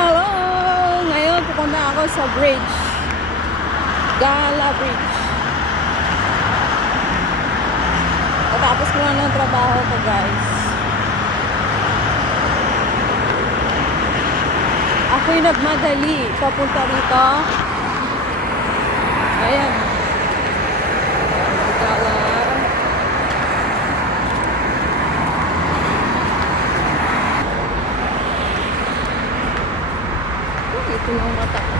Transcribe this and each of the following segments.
Hello! Ngayon pupunta ako sa bridge. Gala Bridge. Patapos ko na ng trabaho ko, guys. Ako'y nagmadali papunta rito. Ayan. Gala. Ito yung mata ko.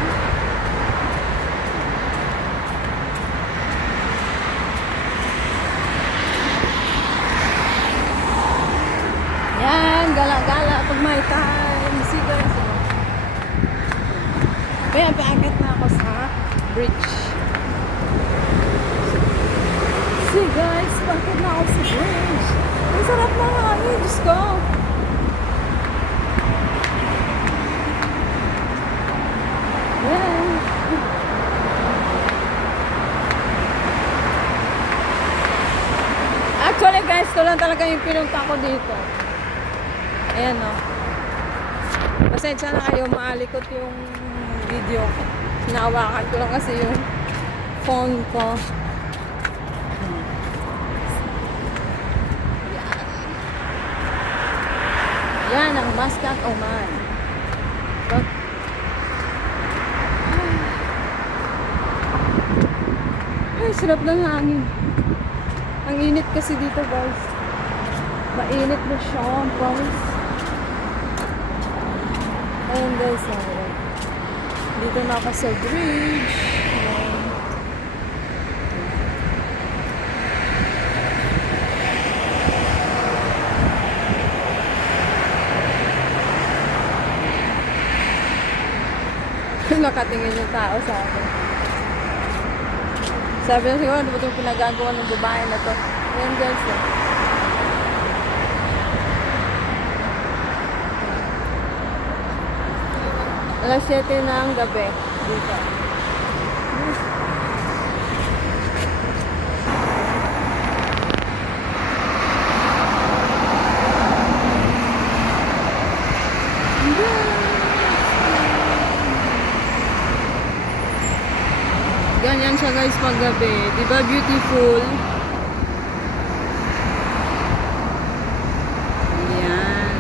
Yan, gala-gala pag may time. See guys. Kaya paakit na ako sa bridge. See guys, paakit na ako sa bridge. Ang sarap na hangin, Diyos ko. Yan. Actually guys, ito lang talaga yung pinunta ko dito. Ayan o. Pasensya na kayo, maalikot yung video ko. Sinawakan ko lang kasi yung phone ko. Yan ang Muscat Oman. Ay, sarap ng hangin. Ang init kasi dito, guys. Mainit na siya, guys. Ayan, guys. Dito na ako sa bridge. Ayan. Nakatingin yung tao sa akin. Sabi na siguro, ano ba itong pinagagawa ng babae na to? Ayan guys. Alas 7 na ang gabi. Dito. Ganyan siya guys pag gabi. Diba beautiful? Ayan.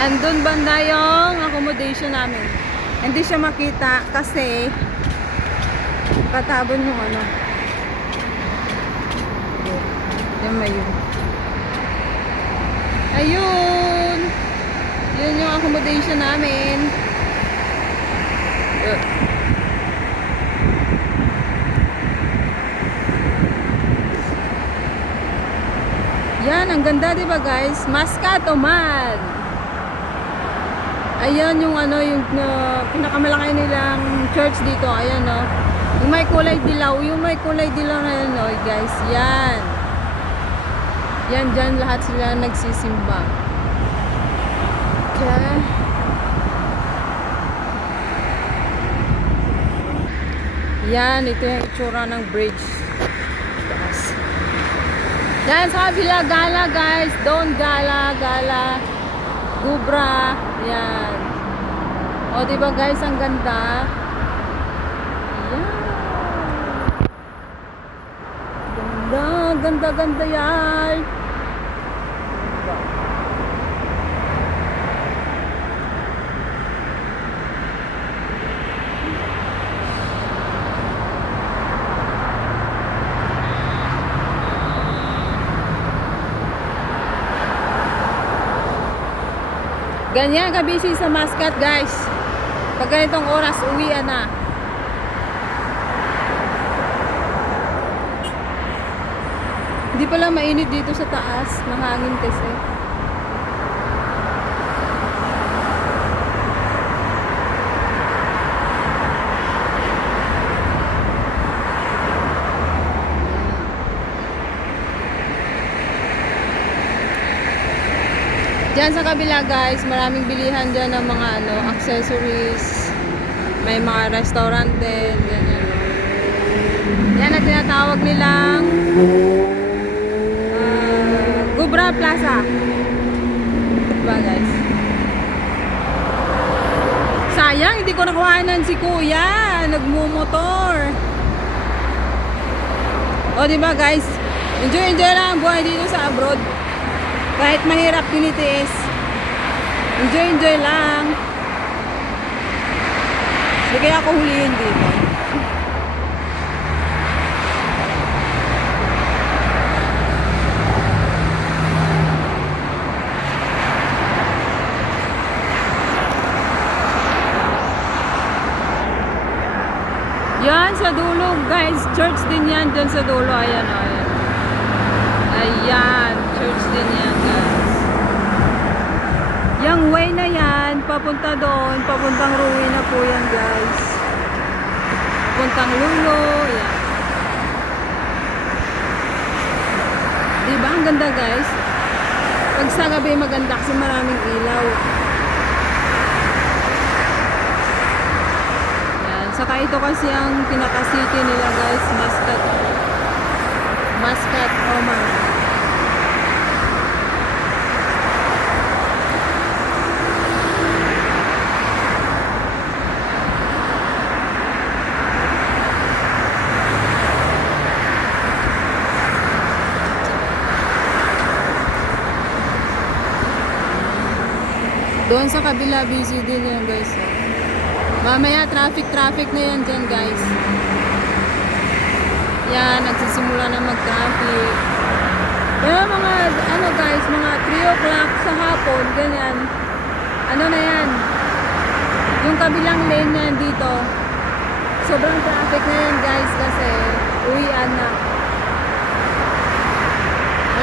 Andun banda yung accommodation namin. Hindi siya makita kasi katabon yung ano. Yan may yun. Ayun! Yun yung accommodation namin. Yan, ang ganda, diba guys? Muscat Oman. Ayan yung ano, yung pinakamalaki nilang church dito. Ayan, no. Yung may kulay dilaw. Yung may kulay dilaw na yun, no, guys. Yan. Yan, dyan lahat sila nagsisimba. Okay. Yan, ito yung itsura ng bridge. Yes. Yan sa kabila, gala guys. Don gala, gala. Gubra. Yan. O, diba guys, ang ganda. Yan. Ganda, ganda, ganda yan. Diba? Ganyan kabisi sa Muscat guys. Pag ganitong oras, uwian na. Hindi pala mainit dito sa taas. Mahangin kasi. Diyan sa kabila guys, maraming bilihan dyan ng mga ano, accessories. May mga restaurant din. Ganyan. Yan ang tinatawag nilang Gubra Plaza. Diba guys? ko nakuhanan si kuya, nagmumotor. O diba guys, enjoy lang ang buhay dito sa abroad. Kahit mahirap tinitiis. Enjoy lang. Hindi kaya ako huliin dito. Yan sa dulo guys, church din yan dyan sa dulo. Ayan o, ayan. Ayan, church din yan guys. Yung way na yan, papunta doon, papuntang Ruwi na po yan guys. Papuntang Lulo, yan. Diba ang ganda guys? Pag sa gabi maganda kasi maraming ilaw. Saka ito kasi ang pinaka-city nila guys, Muscat, Oman. Doon sa kabila busy din yan guys. Mamaya traffic na yan dyan guys. Yan, nagsisimula na mag-traffic. Pero mga ano guys, mga 3 o'clock sa hapon, ganyan. Ano na yan? Yung kabilang lane yan dito. Sobrang traffic na yan guys kasi uwian na.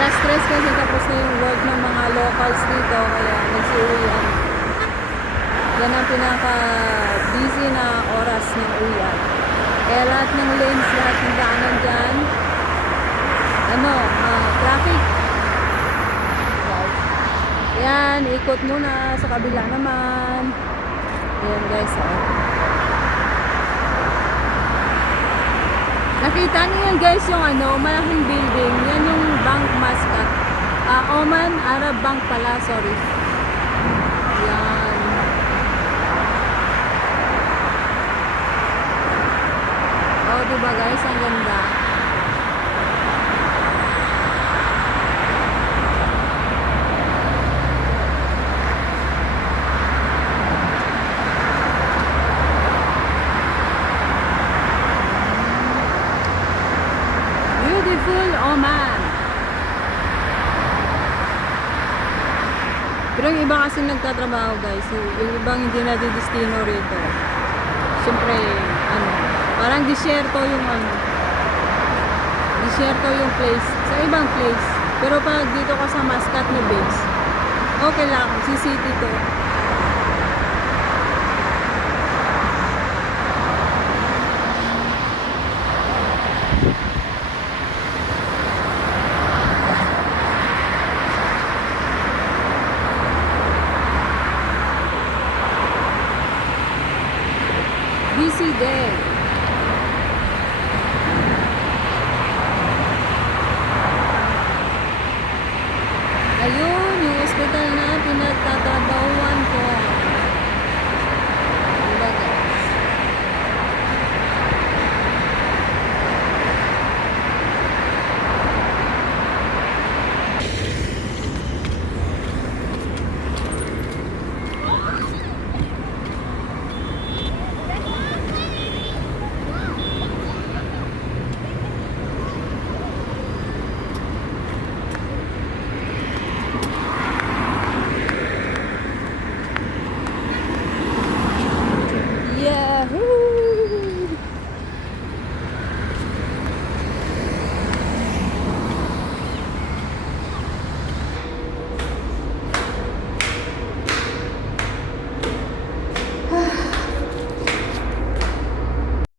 Alas 3 kasi tapos na yung work ng mga locals dito, kaya nagsiuwian. Yan ang pinaka-busy na oras ng uwian. Kaya lahat ng lanes, lahat ng daanan dyan, traffic. Yan, ikot muna sa kabila naman. Yan guys, oh. Nakita niyo yan guys, yung malaking building. Yan yung Bank Muscat. Oman Arab Bank pala, sorry. Yan. Oh, diba guys, ang ganda. Beautiful Oman. Pero yung iba kasi nagtatrabaho guys, yung ibang hindi na destino rito. Siyempre, parang disyerto yung place, sa ibang place. Pero pag dito ka sa Muscat na base, okay lang, si city to.